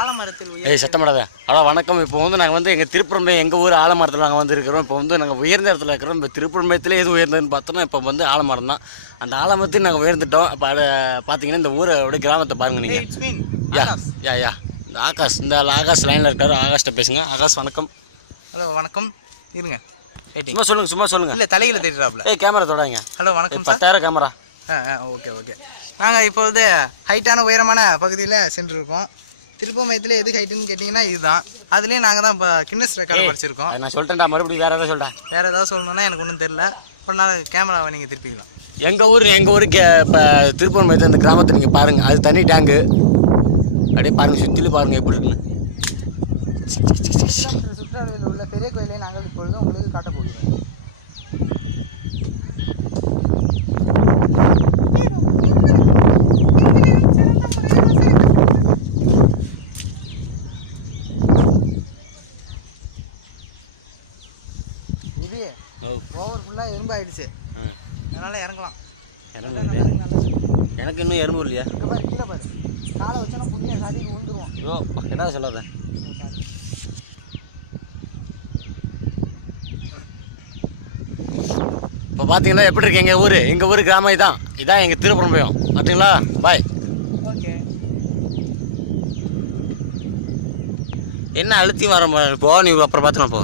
ஆலமரத்தில் ஏய் சத்தமிடாத. அதான் வணக்கம். இப்போ வந்து நாங்கள் வந்து எங்கள் திருப்பரம்பை எங்கள் ஊர் ஆலமரத்தில் நாங்கள் வந்து இருக்கிறோம். இப்போ வந்து நாங்கள் உயர்ந்த இடத்துல இருக்கிறோம். இப்போ திருப்பரம்பயத்தில் எது உயர்ந்ததுன்னு பார்த்தோன்னா இப்போ வந்து ஆலமரம் தான். அந்த ஆலமரத்தில் நாங்கள் உயர்ந்துட்டோம். இப்போ அதை பார்த்தீங்கன்னா இந்த ஊரோட கிராமத்தை பாருங்கள் நீங்கள். யா இந்த ஆகாஷ், இந்த ஆகாஷ் லைனில் இருக்கார். ஆகாஷ்கிட்ட பேசுங்க. ஆகாஷ் வணக்கம். ஹலோ வணக்கம். இருங்க சும்மா சொல்லுங்கள். இல்லை தலையில் தெரியுறாப்புல. ஏய் கேமரா தொடாங்க. ஹலோ வணக்கம். 10,000 கேமரா. ஓகே. நாங்கள் இப்போ வந்து ஹைட்டான உயரமான பகுதியில் சென்றுருக்கோம். திருப்பமயத்தில் எது ஹைட்டுன்னு கேட்டிங்கன்னா இதுதான். அதுலேயே நாங்கள் தான் இப்போ கின்னஸ் ரெக்கார்டு படிச்சிருக்கோம். நான் சொல்லிட்டேன்டா, மறுபடியும் வேறு ஏதாவது சொல்லிட்டேன். வேறு ஏதாவது சொல்லணுன்னா எனக்கு ஒன்றும் தெரில. இப்போ நான் கேமராவை நீங்கள் திருப்பிக்கலாம். எங்கள் ஊருக்கு இப்போ திருப்பூர்மயத்தில் இந்த கிராமத்தை நீங்கள் பாருங்கள். அது தனி டேங்கு. அப்படியே பாருங்கள், சுற்றிலும் பாருங்கள் எப்படி இருக்குன்னு. சுற்றுலாவில் உள்ள பெரிய கோயிலை நாங்கள் இப்பொழுது உங்களுக்கு காட்டப் போகிறோம். இது ஓவர் ஃபுல்லாக எறும்பு ஆயிடுச்சு. அதனால் இறங்கலாம். எனக்கு இன்னும் எறும்பு இல்லையா? கீழே பாரு, காலை வச்சோன்னா புண்ணிய சாதிக்கு விழுந்துருவோம். என்ன சொல்லாத. இப்போ பார்த்தீங்கன்னா எப்படி இருக்கு எங்கள் ஊர் கிராமம் இதான் எங்கள் திருப்பரம்பயம். பார்த்தீங்களா? பாய். ஓகே. என்ன அழுத்தி வர போ, நீ அப்புறம் பார்த்துனா போ.